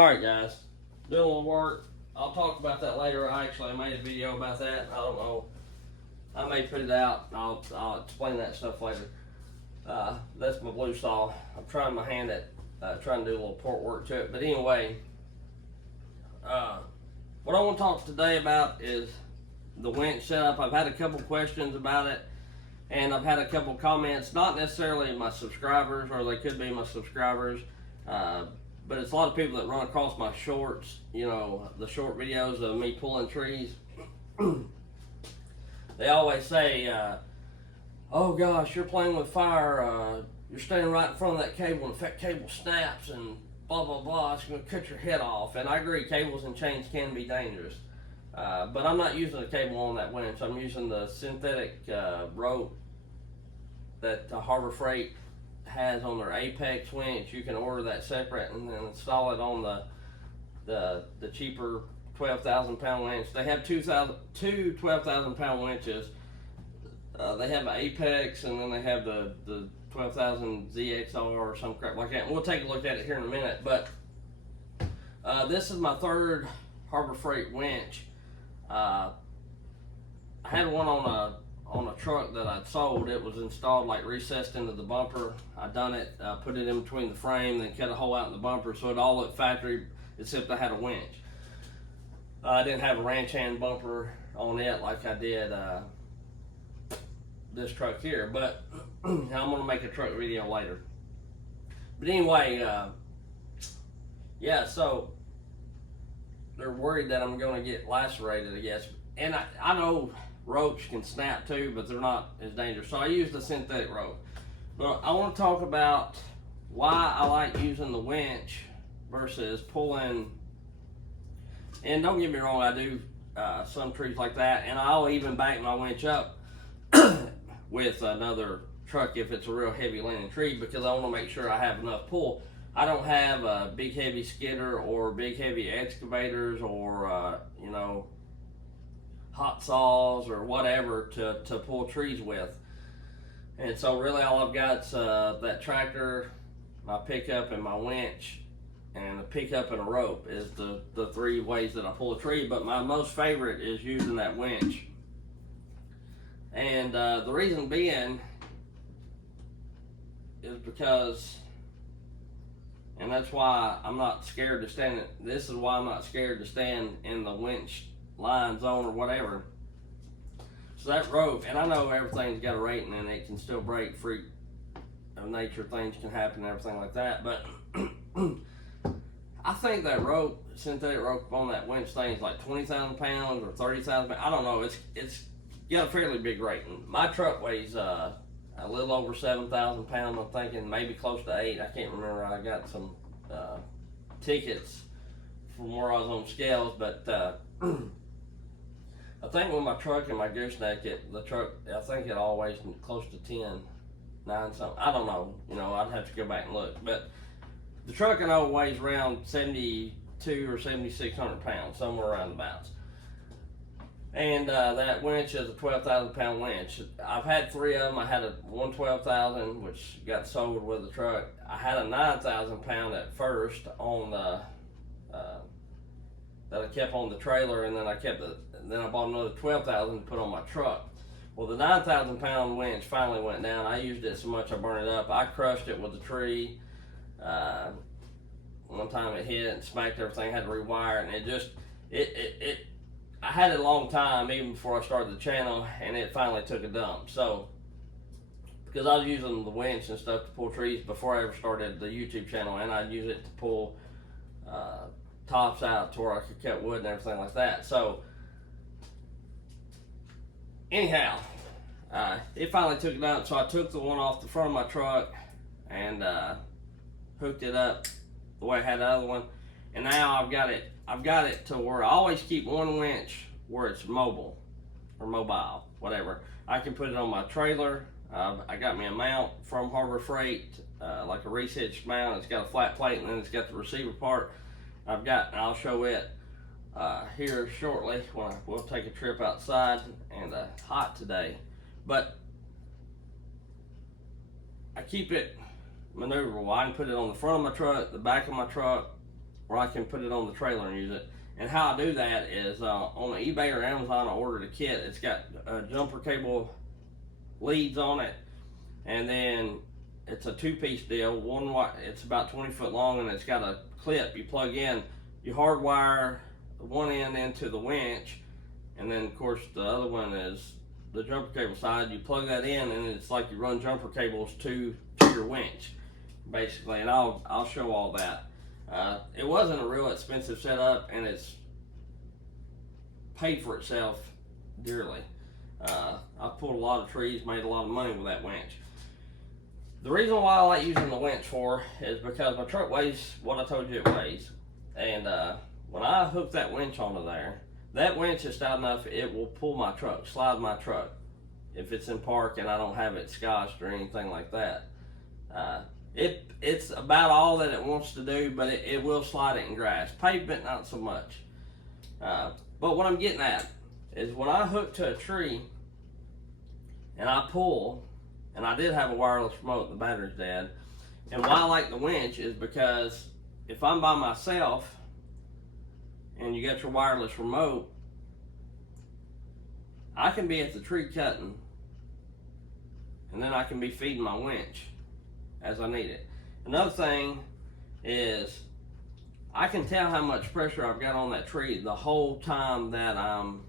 Alright guys, doing a little work. I'll talk about that later. I made a video about that. I don't know. I may put it out. I'll explain that stuff later. That's my blue saw. I'm trying my hand at trying to do a little port work to it. But anyway, what I want to talk today about is the winch setup. I've had a couple questions about it, and I've had a couple comments, not necessarily my subscribers, or they could be my subscribers, but it's a lot of people that run across my shorts, you know, the short videos of me pulling trees. They always say, oh gosh, you're playing with fire, you're standing right in front of that cable, and if that cable snaps and blah blah blah, it's going to cut your head off. And I agree, cables and chains can be dangerous, but I'm not using a cable on that winch. I'm using the synthetic rope that Harbor Freight has on their Apex winch. You can order that separate and then install it on the cheaper 12,000 pound winch. They have two 12,000 pound winches. They have an Apex, and then they have the 12,000 ZXR or some crap like that. And we'll take a look at it here in a minute. But this is my third Harbor Freight winch. I had one on a truck that I'd sold. It was installed, like, recessed into the bumper. I done it, put it in between the frame, then cut a hole out in the bumper, so it all looked factory except I had a winch. I didn't have a ranch hand bumper on it like I did this truck here, but I'm gonna make a truck video later. But anyway, yeah, so they're worried that I'm gonna get lacerated, I guess. And I know ropes can snap too, but they're not as dangerous. So I use the synthetic rope. But I want to talk about why I like using the winch versus pulling. And don't get me wrong, I do some trees like that, and I'll even back my winch up with another truck if it's a real heavy leaning tree, because I want to make sure I have enough pull. I don't have a big heavy skidder or big heavy excavators or you know, hot saws or whatever to pull trees with. And so really all I've got is that tractor, my pickup, and my winch. And a pickup and a rope is the three ways that I pull a tree, but my most favorite is using that winch. And the reason being is because, and that's why I'm not scared to stand, this is why I'm not scared to stand in the winch line zone or whatever. So that rope, and I know everything's got a rating and it can still break, freak of nature, things can happen and everything like that, but I think that rope, synthetic rope on that winch thing is like 20,000 pounds or 30,000 pounds. I don't know, it's got a fairly big rating. My truck weighs a little over 7,000 pounds, I'm thinking maybe close to 8, I can't remember. I got some tickets from where I was on scales, but I think with my truck and my gooseneck, the truck, I think it all weighs close to 10, 9 something. I don't know, you know, I'd have to go back and look. But the truck I know weighs around 7,200 or 7,600 pounds, somewhere around the bounds. And that winch is a 12,000 pound winch. I've had 3 of them. I had one 12,000, which got sold with the truck. I had a 9,000 pound at first on the that I kept on the trailer, and then I bought another 12,000 to put on my truck. Well, the 9,000 pound winch finally went down. I used it so much I burned it up. I crushed it with a tree. One time it hit and smacked everything. I had to rewire it, and I had it a long time, even before I started the channel, and it finally took a dump. So, because I was using the winch and stuff to pull trees before I ever started the YouTube channel, and I'd use it to pull tops out to where I could cut wood and everything like that. So, anyhow, it finally took it up. So I took the one off the front of my truck and hooked it up the way I had the other one, and now I've got it to where I always keep one winch where it's mobile or mobile, whatever. I can put it on my trailer. I got me a mount from Harbor Freight, like a reach-hitch mount. It's got a flat plate, and then it's got the receiver part. I'll show it here shortly when we'll take a trip outside, and hot today. But I keep it maneuverable. I can put it on the front of my truck, the back of my truck, where I can put it on the trailer and use it. And how I do that is on eBay or Amazon, I ordered a kit. It's got jumper cable leads on it, and then it's a two-piece deal. It's about 20 foot long, and it's got a clip you plug in. You hardwire one end into the winch, and then of course the other one is the jumper cable side. You plug that in, and it's like you run jumper cables to your winch, basically. And I'll show all that. It wasn't a real expensive setup, and it's paid for itself dearly. I pulled a lot of trees, made a lot of money with that winch. The reason why I like using the winch for is because my truck weighs what I told you it weighs. And when I hook that winch onto there, that winch is stout enough it will pull my truck, slide my truck, if it's in park and I don't have it scotched or anything like that. It's about all that it wants to do, but it will slide it in grass. Pavement, not so much. But what I'm getting at is when I hook to a tree and I pull, and I did have a wireless remote, the battery's dead. And why I like the winch is because if I'm by myself and you got your wireless remote, I can be at the tree cutting, and then I can be feeding my winch as I need it. Another thing is I can tell how much pressure I've got on that tree the whole time that I'm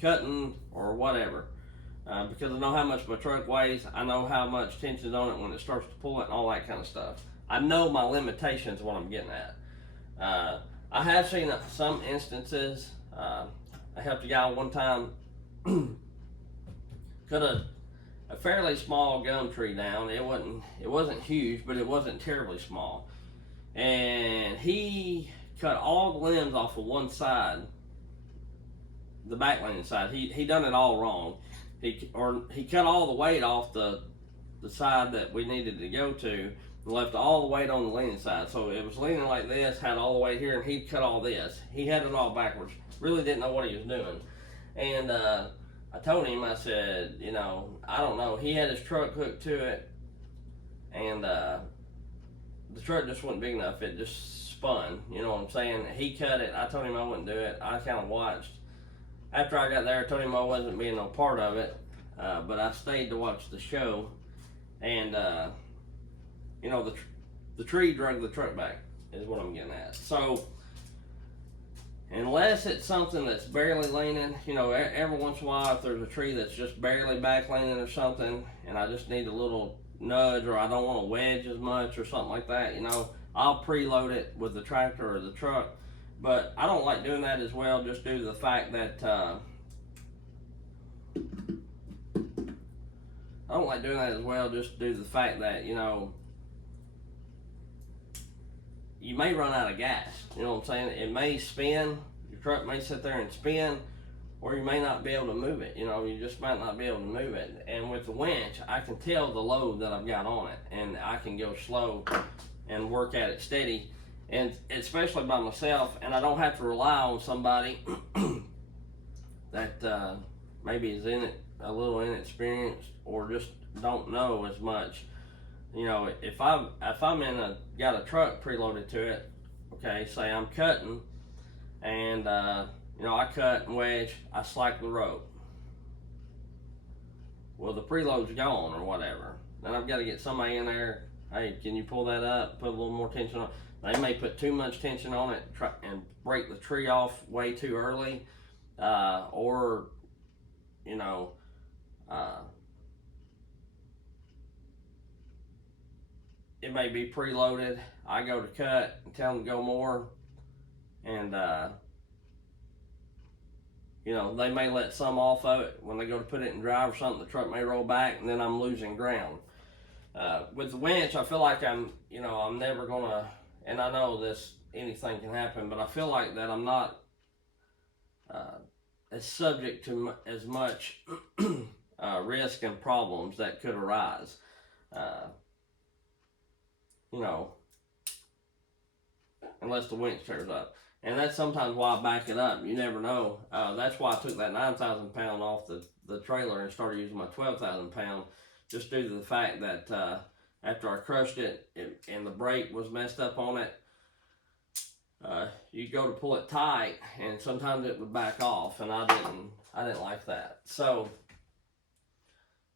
cutting or whatever, because I know how much my truck weighs. I know how much tension's on it when it starts to pull it and all that kind of stuff. I know my limitations, what I'm getting at. I have seen some instances. I helped a guy one time cut a fairly small gum tree down. It wasn't huge, but it wasn't terribly small. And he cut all the limbs off of one side, the back leaning side. He done it all wrong. He cut all the weight off the side that we needed to go to, and left all the weight on the leaning side. So it was leaning like this, had all the weight here, and he cut all this. He had it all backwards. Really didn't know what he was doing. And I told him, I said, I don't know. He had his truck hooked to it, and the truck just wasn't big enough. It just spun, you know what I'm saying? He cut it. I told him I wouldn't do it. I kind of watched. After I got there, I told him I wasn't being no part of it, but I stayed to watch the show, and the tree dragged the truck back, is what I'm getting at. So unless it's something that's barely leaning, every once in a while, if there's a tree that's just barely back leaning or something, and I just need a little nudge, or I don't want to wedge as much or something like that, I'll preload it with the tractor or the truck. But I don't like doing that as well, just due to the fact that you may run out of gas. You know what I'm saying? It may spin, your truck may sit there and spin, or you may not be able to move it. You just might not be able to move it. And with the winch, I can tell the load that I've got on it, and I can go slow and work at it steady, and especially by myself, and I don't have to rely on somebody that maybe is a little inexperienced or just don't know as much. If I'm got a truck preloaded to it, okay, say I'm cutting, and I cut and wedge, I slack the rope. Well, the preload's gone or whatever. Then I've got to get somebody in there. Hey, can you pull that up? Put a little more tension on it. They may put too much tension on it and break the tree off way too early, or it may be preloaded. I go to cut and tell them to go more, and they may let some off of it when they go to put it in drive or something. The truck may roll back, and then I'm losing ground. With the winch, I feel like I'm never gonna, and I know anything can happen, but I feel like that I'm not as subject to as much risk and problems that could arise. Unless the winch tears up. And that's sometimes why I back it up. You never know. That's why I took that 9,000 pound off the trailer and started using my 12,000 pound, just due to the fact that after I crushed it, and the brake was messed up on it, you go to pull it tight, and sometimes it would back off, and I didn't like that. So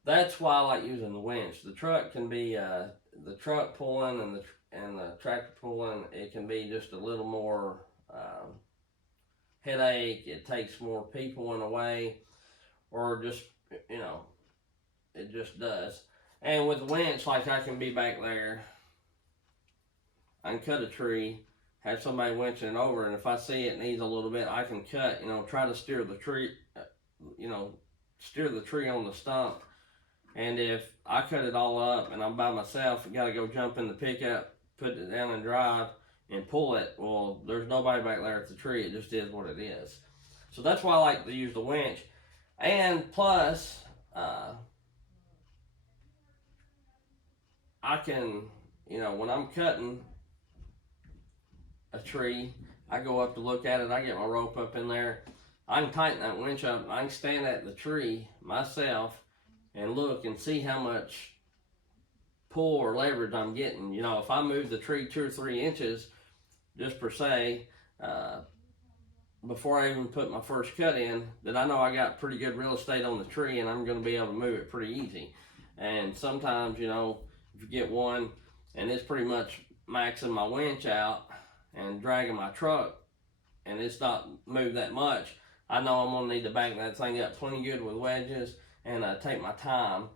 that's why I like using the winch. The truck can be the truck pulling and the tractor pulling. It can be just a little more headache. It takes more people in a way, or just you know, it just does. And with the winch, like I can be back there, I can cut a tree, have somebody winching it over, and if I see it needs a little bit, I can cut. Try to steer the tree, steer the tree on the stump. And if I cut it all up and I'm by myself, I gotta go jump in the pickup, put it down and drive, and pull it. Well, there's nobody back there at the tree. It just is what it is. So that's why I like to use the winch. And plus, I can, when I'm cutting a tree, I go up to look at it. I get my rope up in there. I can tighten that winch up. I can stand at the tree myself and look and see how much pull or leverage I'm getting. If I move the tree 2 or 3 inches, just per se, before I even put my first cut in, then I know I got pretty good real estate on the tree and I'm going to be able to move it pretty easy. And sometimes, if you get one and it's pretty much maxing my winch out and dragging my truck and it's not moved that much, I know I'm going to need to back that thing up plenty good with wedges and take my time,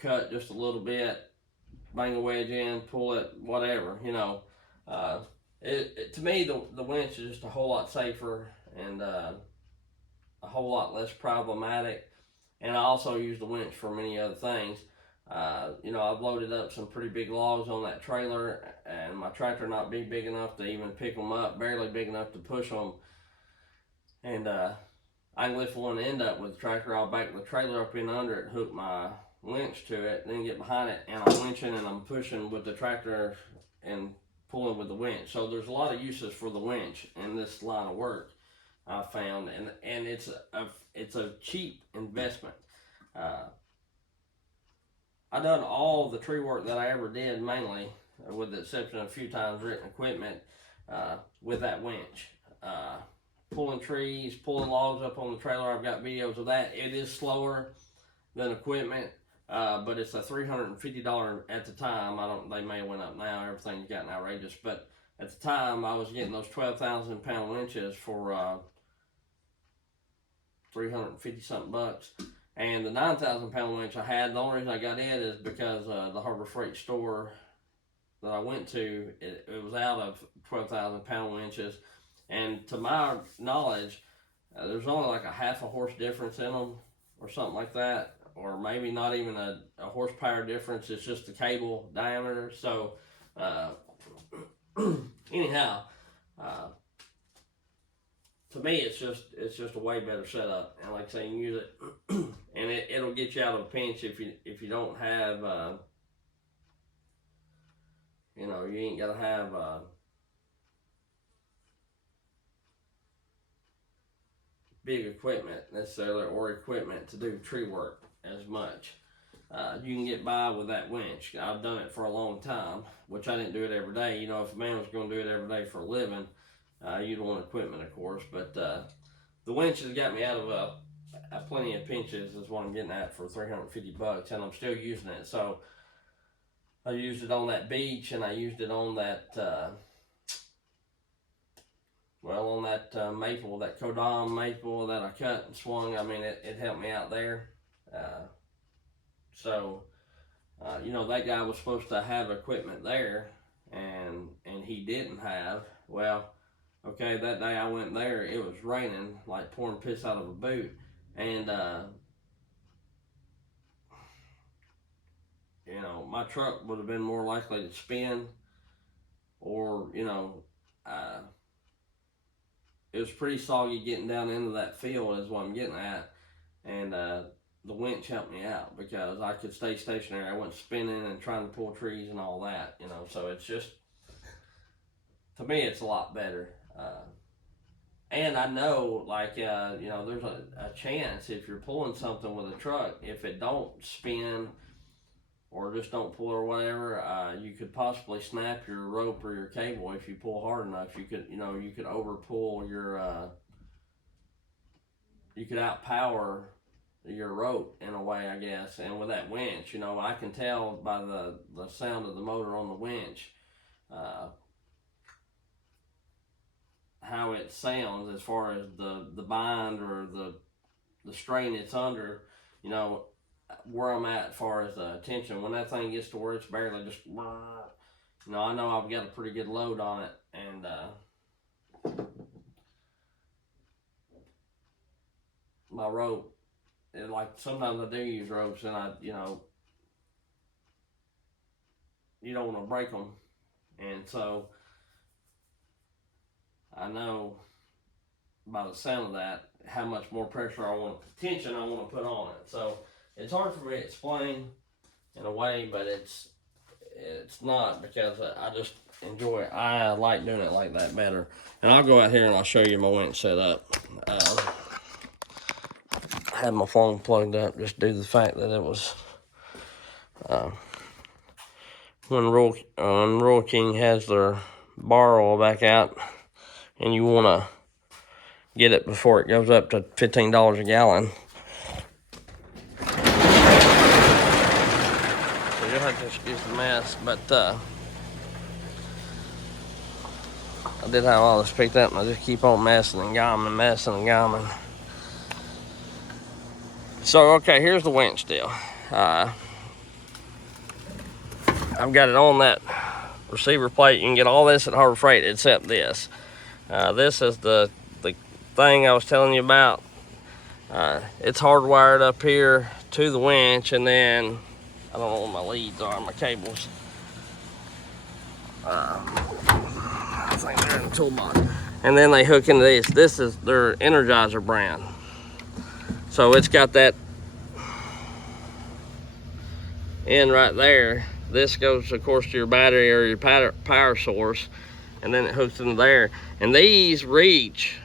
cut just a little bit, bang a wedge in, pull it, whatever, to me, the winch is just a whole lot safer and a whole lot less problematic. And I also use the winch for many other things. I've loaded up some pretty big logs on that trailer, and my tractor not be big enough to even pick them up, barely big enough to push them. And I can lift one end up with the tractor. I'll back the trailer up in under it, hook my winch to it, then get behind it, and I'm winching and I'm pushing with the tractor and pulling with the winch. So there's a lot of uses for the winch in this line of work, I found, and it's a cheap investment. I done all the tree work that I ever did, mainly, with the exception of a few times written equipment, with that winch. Pulling trees, pulling logs up on the trailer, I've got videos of that. It is slower than equipment, but it's a $350 at the time. They may have went up now, everything's gotten outrageous, but at the time I was getting those 12,000 pound winches for 350 something bucks. And the 9,000 pound winch I had, the only reason I got it is because the Harbor Freight store that I went to, it was out of 12,000 pound winches. And to my knowledge, there's only like a half a horse difference in them or something like that, or maybe not even a horsepower difference. It's just the cable diameter. So anyhow, to me it's just a way better setup. And like I say, you can use it and it'll get you out of a pinch if you don't have you ain't gotta have big equipment necessarily, or equipment to do tree work as much. You can get by with that winch. I've done it for a long time, which I didn't do it every day. If a man was going to do it every day for a living, you'd want equipment, of course. But the winch has got me out of plenty of pinches, is what I'm getting at, for 350 bucks, and I'm still using it. So I used it on that beach, and I used it on that on that maple, that Kodam maple that I cut and swung. I mean, it helped me out there. That guy was supposed to have equipment there, and he didn't have. Well, okay, that day I went there, it was raining, like pouring piss out of a boot, and my truck would have been more likely to spin, or it was pretty soggy getting down into that field, is what I'm getting at. And the winch helped me out because I could stay stationary. I wasn't spinning and trying to pull trees and all that, So it's just, to me, it's a lot better. And I know, there's a chance if you're pulling something with a truck, if it don't spin or just don't pull or whatever, you could possibly snap your rope or your cable if you pull hard enough. You could, you could over pull your, you could outpower your rope in a way, I guess. And with that winch, I can tell by the sound of the motor on the winch, how it sounds as far as the bind or the strain it's under, where I'm at as far as tension. When that thing gets to where it's barely just, I know I've got a pretty good load on it. And my rope, and like sometimes I do use ropes, and you don't want to break them. And so I know by the sound of that how much more pressure tension I want to put on it. So it's hard for me to explain in a way, but it's not, because I just enjoy it. I like doing it like that better. And I'll go out here and I'll show you my winch set up. I had my phone plugged up just due to the fact that it was when Royal King has their bar oil back out, and you want to get it before it goes up to $15 a gallon. So you'll have to excuse the mess, but I did have all this picked up, and I just keep on messing and gamming. So, okay, here's the winch deal. I've got it on that receiver plate. You can get all this at Harbor Freight except this. This is the thing I was telling you about. It's hardwired up here to the winch, and then I don't know where my leads are, my cables. I think they're in the toolbox. And then they hook into this. This is their Energizer brand. So it's got that end right there. This goes, of course, to your battery or your power source, and then it hooks into there. And these reach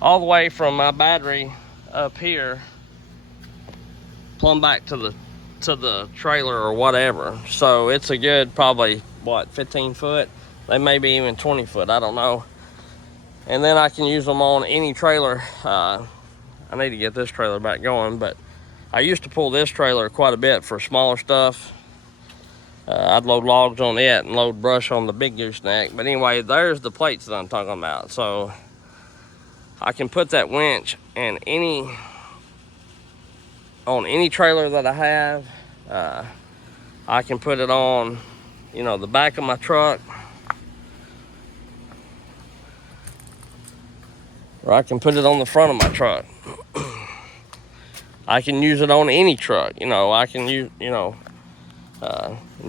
all the way from my battery up here plumb back to the trailer or whatever. So it's a good, probably, 15 foot? They may be even 20 foot, I don't know. And then I can use them on any trailer. I need to get this trailer back going, but I used to pull this trailer quite a bit for smaller stuff. I'd load logs on it and load brush on the big gooseneck. But anyway, there's the plates that I'm talking about. So I can put that winch on any trailer that I have. I can put it on, the back of my truck. Or I can put it on the front of my truck. I can use it on any truck. I can use,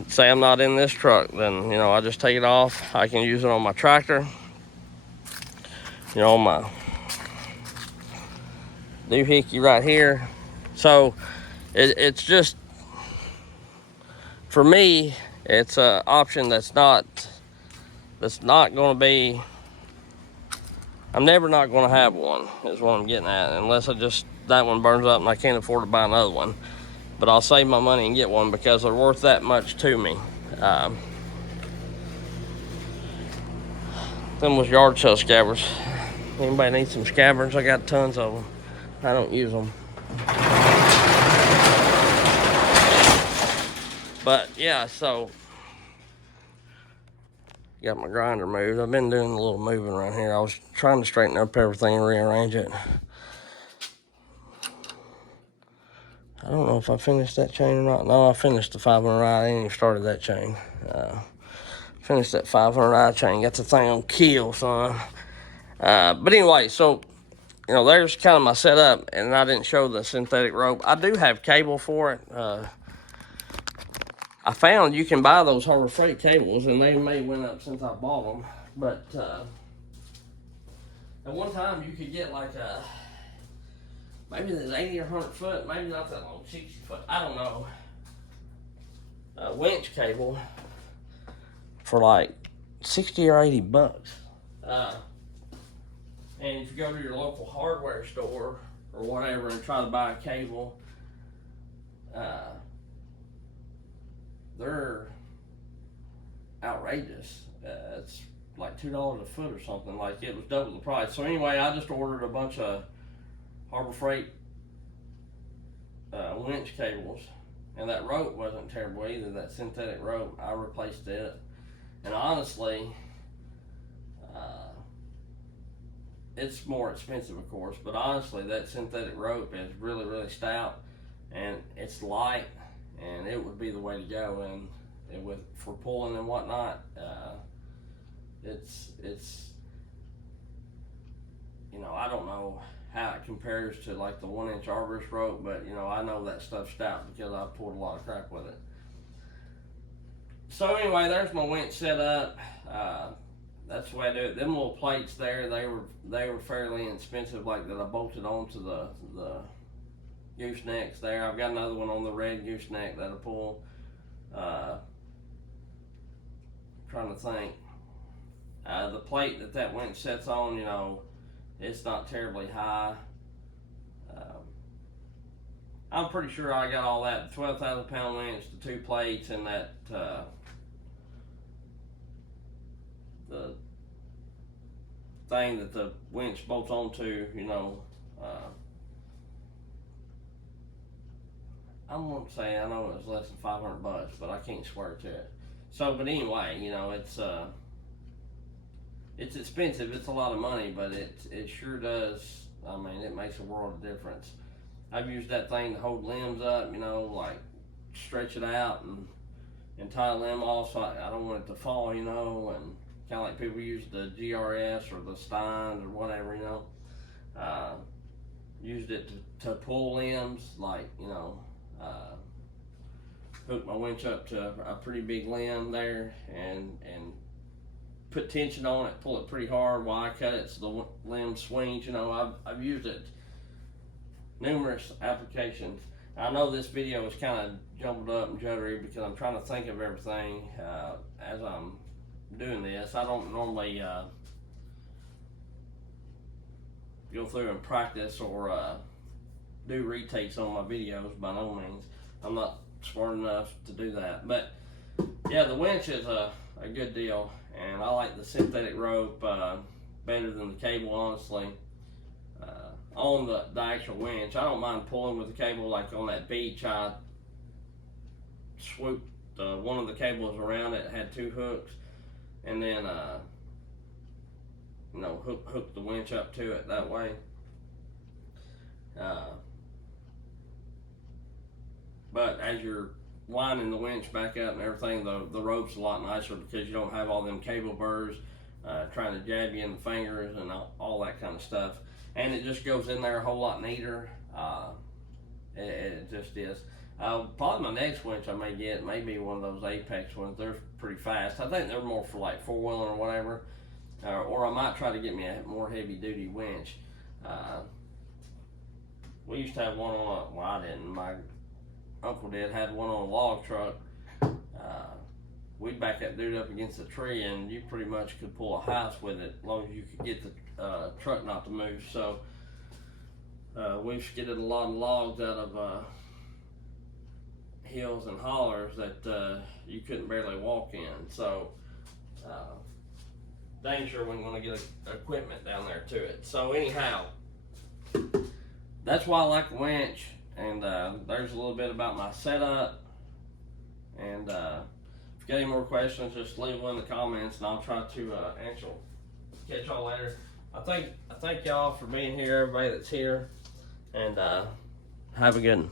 say I'm not in this truck, then, I just take it off. I can use it on my tractor, on my doohickey right here. So it's just, for me, it's an option that's not going to be, I'm never not going to have one, is what I'm getting at, unless that one burns up and I can't afford to buy another one. But I'll save my money and get one because they're worth that much to me. Them was yard sale scabbards. Anybody need some scabbards? I got tons of them. I don't use them. But yeah, so got my grinder moved. I've been doing a little moving around here. I was trying to straighten up everything and rearrange it. I don't know if I finished that chain or not. No, I finished the 500i. I ain't even started that chain. Finished that 500i chain. Got the thing on kill, son. But anyway, so, there's kind of my setup. And I didn't show the synthetic rope. I do have cable for it. I found you can buy those Harbor Freight cables, and they may went up since I bought them. But at one time, you could get like a, maybe there's 80 or 100 foot, maybe not that long, 60 foot, I don't know, winch cable for like 60 or 80 bucks. And if you go to your local hardware store or whatever and try to buy a cable, they're outrageous. It's like $2 a foot or something. Like, it was double the price. So anyway, I just ordered a bunch of Harbor Freight winch cables, and that rope wasn't terrible either. That synthetic rope, I replaced it, and honestly, it's more expensive, of course, but honestly, that synthetic rope is really, really stout, and it's light, and it would be the way to go. And with for pulling and whatnot, it's you know, I don't know how it compares to like the 1-inch arborist rope, but you know, I know that stuff's stout because I've pulled a lot of crap with it. So anyway, there's my winch set up. That's the way I do it. Them little plates there, they were fairly inexpensive, like that I bolted onto the goosenecks there. I've got another one on the red gooseneck that I pull. Trying to think. The plate that winch sets on, you know, it's not terribly high. I'm pretty sure I got all that 12,000 pound winch, the 2 plates, and that the thing that the winch bolts onto, you know. I'm gonna say, I know it was less than $500, but I can't swear to it. So, but anyway, you know, it's expensive. It's a lot of money, but it sure does. I mean, it makes a world of difference. I've used that thing to hold limbs up, you know, like stretch it out and tie a limb off so I don't want it to fall, you know, and kind of like people use the GRS or the Steins or whatever, you know. Used it to pull limbs, like, you know, hook my winch up to a pretty big limb there and put tension on it, pull it pretty hard while I cut it so the limb swings. You know, I've used it numerous applications. I know this video is kind of jumbled up and juddery because I'm trying to think of everything as I'm doing this. I don't normally go through and practice or do retakes on my videos, by no means. I'm not smart enough to do that. But yeah, the winch is a good deal, and I like the synthetic rope better than the cable, honestly. On the actual winch, I don't mind pulling with the cable. Like on that beach, I swooped one of the cables around it, had 2 hooks, and then you know, hook the winch up to it that way. But as you're winding the winch back up and everything, the rope's a lot nicer because you don't have all them cable burrs trying to jab you in the fingers and all that kind of stuff. And it just goes in there a whole lot neater. It just is. Probably my next winch I may get may be one of those Apex ones. They're pretty fast. I think they're more for like 4-wheeling or whatever. Or I might try to get me a more heavy duty winch. We used to have one on well, I didn't. My uncle had one on a log truck. We'd back that dude up against a tree, and you pretty much could pull a house with it as long as you could get the truck not to move. So we've skidded a lot of logs out of hills and hollers that you couldn't barely walk in. So dang sure we're going to get equipment down there to it. So anyhow, that's why I like the winch. And there's a little bit about my setup. And if you got any more questions, just leave one in the comments, and I'll try to answer them. Catch y'all later. I thank y'all for being here, everybody that's here, and have a good one.